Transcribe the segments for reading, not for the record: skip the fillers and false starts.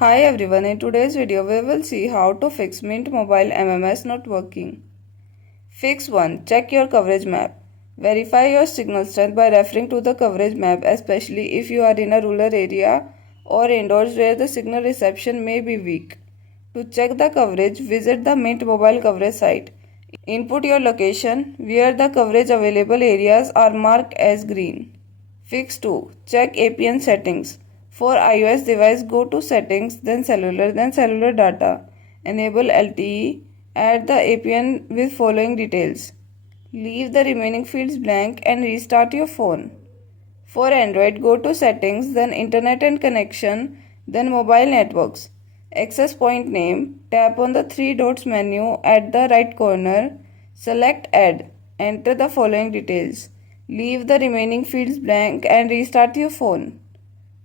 Hi everyone, in today's video we will see how to fix Mint Mobile MMS not working. Fix 1. Check your coverage map. Verify your signal strength by referring to the coverage map, especially if you are in a rural area or indoors where the signal reception may be weak. To check the coverage, visit the Mint Mobile coverage site. Input your location where the coverage available areas are marked as green. Fix 2. Check APN settings. For iOS device, go to settings, then cellular data. Enable LTE. Add the APN with following details. Leave the remaining fields blank and restart your phone. For Android, go to settings, then internet and connection, then mobile networks. Access point name, tap on the three dots menu at the right corner, select add, enter the following details. Leave the remaining fields blank and restart your phone.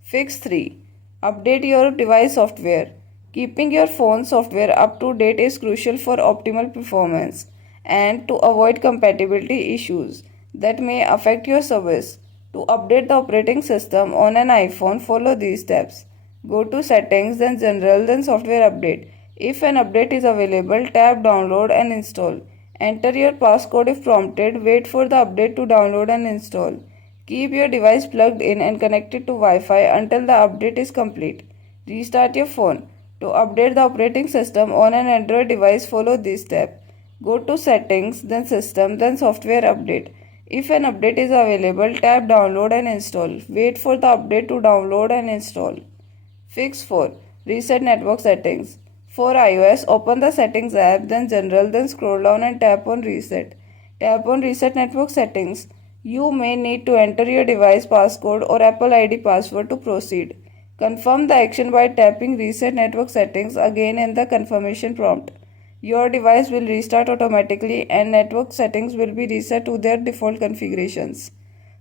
Fix 3. Update your device software. Keeping your phone software up to date is crucial for optimal performance and to avoid compatibility issues that may affect your service. To update the operating system on an iPhone, follow these steps. Go to Settings, then General, then Software Update. If an update is available, tap Download and Install. Enter your passcode if prompted. Wait for the update to download and install. Keep your device plugged in and connected to Wi-Fi until the update is complete. Restart your phone. To update the operating system on an Android device, follow this step. Go to Settings, then System, then Software Update. If an update is available, tap Download and Install. Wait for the update to download and install. Fix 4. Reset network settings. For iOS, open the Settings app, then General, then scroll down and tap on Reset. Tap on Reset network settings. You may need to enter your device passcode or Apple ID password to proceed. Confirm the action by tapping Reset network settings again in the confirmation prompt. Your device will restart automatically and network settings will be reset to their default configurations.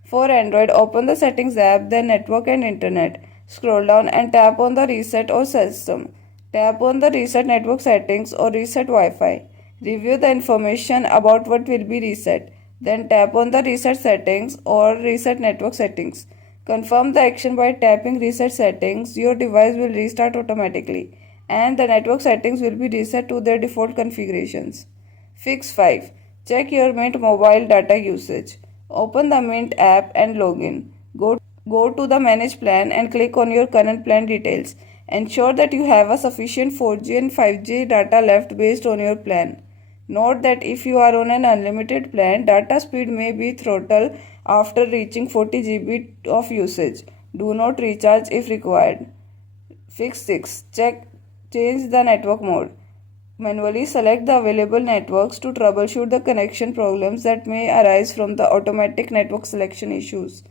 For Android, open the Settings app, then Network and Internet. Scroll down and tap on the Reset or System. Tap on the Reset Network Settings or Reset Wi-Fi. Review the information about what will be reset. Then tap on the Reset Settings or Reset Network Settings. Confirm the action by tapping Reset Settings. Your device will restart automatically and the network settings will be reset to their default configurations. Fix 5. Check your Mint mobile data usage. Open the Mint app and login. Go to the Manage Plan and click on your current plan details. Ensure that you have a sufficient 4G and 5G data left based on your plan. Note that if you are on an unlimited plan, data speed may be throttled after reaching 40 GB of usage. Do not recharge if required. Fix 6. Change the network mode. Manually select the available networks to troubleshoot the connection problems that may arise from the automatic network selection issues.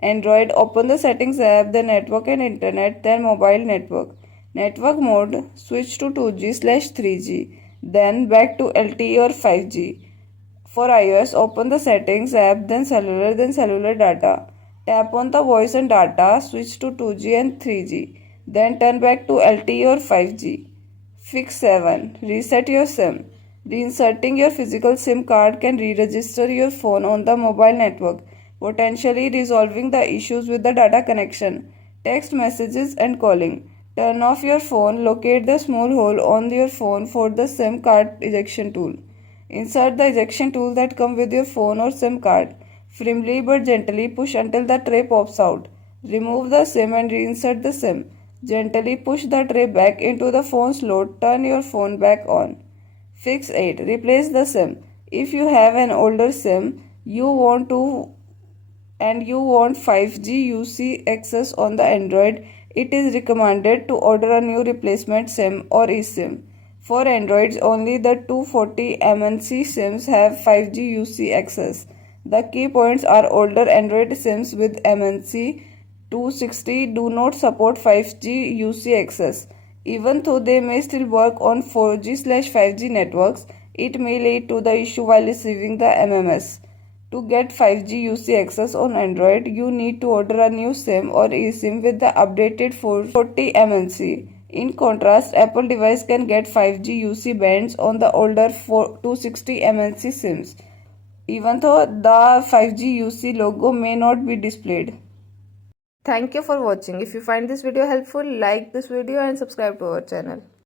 Android, open the Settings app, then Network and Internet, then Mobile Network. Network mode, switch to 2G/3G, then back to LTE or 5G. For iOS, open the Settings app, then cellular data. Tap on the Voice and Data, switch to 2G and 3G, then turn back to LTE or 5G. Fix 7. Reset your SIM. Reinserting your physical SIM card can re-register your phone on the mobile network, potentially resolving the issues with the data connection, text messages and calling. Turn off your phone, locate the small hole on your phone for the SIM card ejection tool. Insert the ejection tool that comes with your phone or SIM card. Firmly but gently push until the tray pops out. Remove the SIM and reinsert the SIM. Gently push the tray back into the phone slot. Turn your phone back on. Fix 8. Replace the SIM. If you have an older SIM, you want 5G UC access on the Android, it is recommended to order a new replacement SIM or eSIM. For Androids, only the 240 MNC SIMs have 5G UC access. The key points are older Android SIMs with MNC 260 do not support 5G UC access. Even though they may still work on 4G/5G networks, it may lead to the issue while receiving the MMS. To get 5G UC access on Android, you need to order a new SIM or eSIM with the updated 440 MNC. In contrast, Apple device can get 5G UC bands on the older 260 MNC SIMs, even though the 5G UC logo may not be displayed. Thank you for watching. If you find this video helpful, like this video and subscribe to our channel.